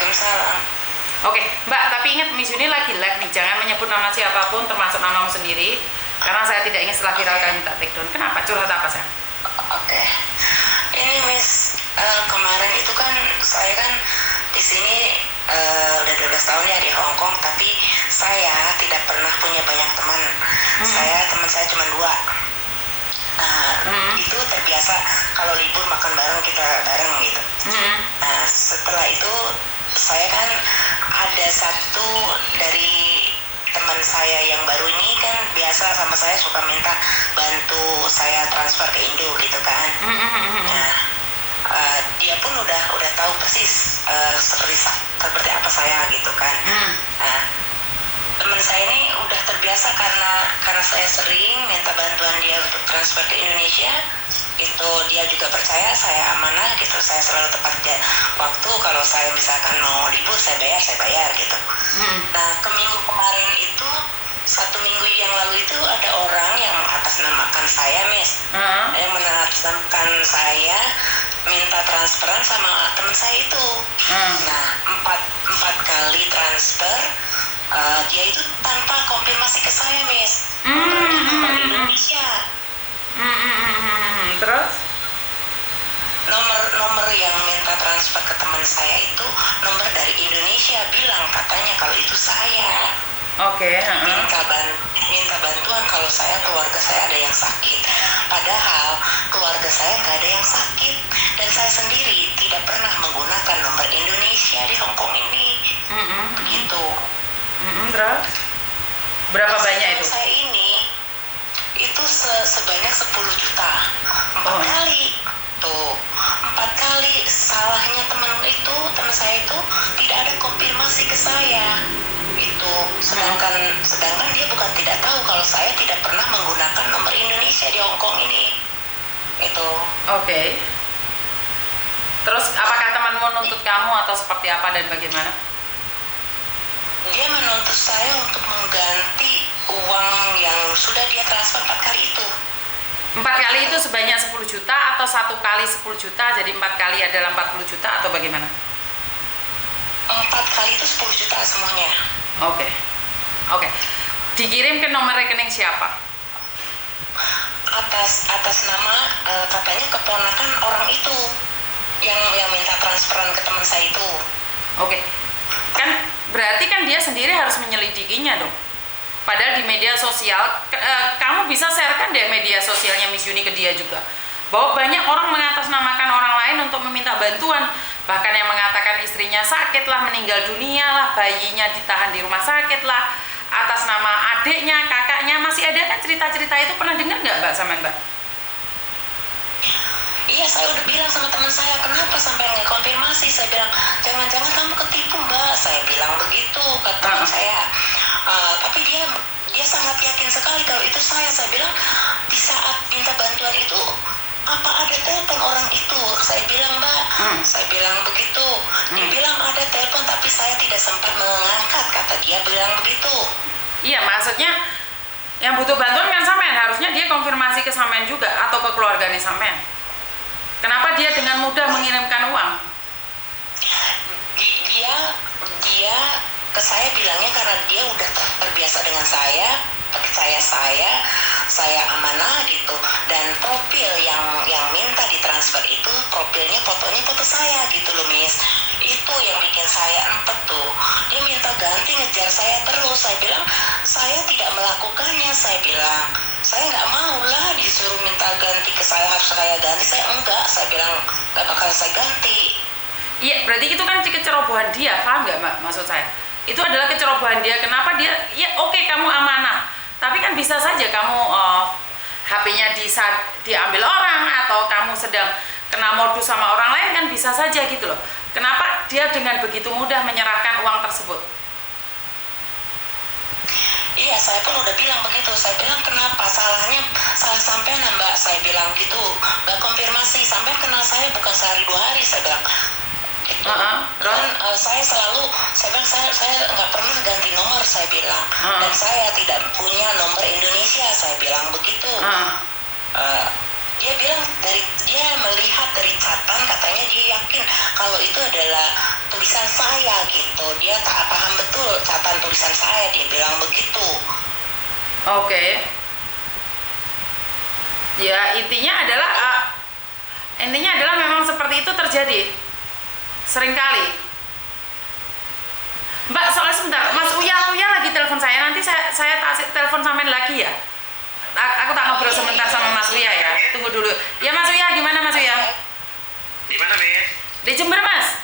Waalaikumsalam. Oke, Mbak, tapi ingat Miss Yuni lagi live nih, jangan menyebut nama siapapun termasuk namamu sendiri, karena saya tidak ingin setelah viral kalian minta take down. Kenapa? Curhat apa sih? Oke. Ini Miss, kemarin itu kan saya kan di sini udah 12 tahun ya di Hong Kong, tapi saya tidak pernah punya banyak teman. Teman saya cuma 2. Itu terbiasa kalau libur makan bareng, kita bareng gitu. Nah, setelah itu saya kan ada satu dari teman saya yang baru ini kan biasa sama saya suka minta bantu saya transfer ke Indo gitu kan. Nah, dia pun udah tahu persis seperti apa saya gitu kan. Nah, teman saya ini udah terbiasa karena saya sering minta bantuan dia untuk transfer ke Indonesia. Itu dia juga percaya saya amanah gitu, saya selalu tepat waktu. Kalau saya misalkan mau libur saya bayar gitu. Nah, ke minggu kemarin itu, 1 minggu yang lalu itu ada orang yang atasnamakan saya, Miss, yang mengatasnamakan saya minta transferan sama teman saya itu. Nah, 4 kali transfer, dia itu tanpa konfirmasi ke saya, Miss. Nomor Indonesia. Terus? Nomor yang minta transfer ke teman saya itu nomor dari Indonesia, bilang katanya kalau itu saya. Oke. Minta bantuan kalau keluarga saya ada yang sakit. Padahal keluarga saya nggak ada yang sakit, dan saya sendiri tidak pernah menggunakan nomor Indonesia di Hong Kong ini. Begitu. Terus? Berapa banyak itu? Saya ini itu sebanyak 10 juta. 4 kali. Tuh, 4 kali. Salahnya teman saya itu tidak ada konfirmasi ke saya. Itu sedangkan dia bukan tidak tahu kalau saya tidak pernah menggunakan nomor Indonesia di Hong Kong ini. Itu. Oke. Terus apakah temanmu menuntut kamu atau seperti apa dan bagaimana? Dia menuntut saya untuk mengganti uang yang sudah dia transfer 4 kali itu. 4 kali itu sebanyak 10 juta atau 1 kali 10 juta jadi 4 kali adalah 40 juta atau bagaimana? 4 kali itu 10 juta semuanya. Oke. Dikirim ke nomor rekening siapa? Atas nama katanya keponakan orang itu yang minta transferan ke teman saya itu. Oke. Kan berarti kan dia sendiri harus menyelidikinya dong. Padahal di media sosial, kamu bisa sharekan deh media sosialnya Miss Yuni ke dia juga, bahwa banyak orang mengatasnamakan orang lain untuk meminta bantuan, bahkan yang mengatakan istrinya sakit lah, meninggal dunia lah, bayinya ditahan di rumah sakit lah, atas nama adiknya, kakaknya. Masih ada kan cerita-cerita itu, pernah dengar nggak Mbak sama Mbak? Iya, saya udah bilang sama teman saya, kenapa sampai nggak konfirmasi? Saya bilang, jangan-jangan kamu ketipu Mbak, saya bilang begitu ke teman saya. Tapi dia sangat yakin sekali kalau itu saya. Saya bilang, di saat minta bantuan itu apa ada telepon orang itu? Saya bilang, Mbak, saya bilang begitu. Dia bilang ada telepon tapi saya tidak sempat mengangkat, kata dia bilang begitu. Iya, maksudnya yang butuh bantuan kan sampean, harusnya dia konfirmasi ke sampean juga atau ke keluarganya sampean. Kenapa dia dengan mudah mengirimkan uang? Dia ke saya bilangnya karena dia udah terbiasa dengan saya, percaya saya amanah gitu, dan profil yang minta ditransfer itu profilnya fotonya foto saya gitu loh, Miss. Itu yang bikin saya empet tuh. Dia minta ganti, ngejar saya terus. Saya bilang saya tidak melakukannya. Saya bilang saya nggak mau lah disuruh minta ganti ke saya, harus saya ganti. Saya enggak, saya bilang nggak bakal saya ganti. Iya, berarti itu kan kecerobohan dia, paham nggak Mbak maksud saya? Itu adalah kecerobohan dia. Kenapa dia, ya oke, kamu amanah, tapi kan bisa saja kamu HP-nya diambil orang, atau kamu sedang kena modus sama orang lain, kan bisa saja gitu loh. Kenapa dia dengan begitu mudah menyerahkan uang tersebut? Iya, saya pun udah bilang begitu. Saya bilang kenapa salah sampean Mbak, saya bilang gitu. Mbak konfirmasi, sampean kenal saya bukan sehari 2 hari, saya bilang. Dan saya bilang saya nggak pernah ganti nomor, saya bilang, dan saya tidak punya nomor Indonesia, saya bilang begitu. Dia bilang dia melihat dari catatan, katanya dia yakin kalau itu adalah tulisan saya gitu. Dia tak paham betul catatan tulisan saya, dia bilang begitu. Oke. Ya intinya adalah memang seperti itu terjadi seringkali. Mbak, soalnya sebentar, Mas Uya lagi telepon saya, nanti saya tak telepon sampean lagi ya. Aku tak ngobrol sebentar sama Mas Uya ya. Tunggu dulu. Ya Mas Uya, gimana Mas Uya? Di mana, Miss? Di Jember Mas.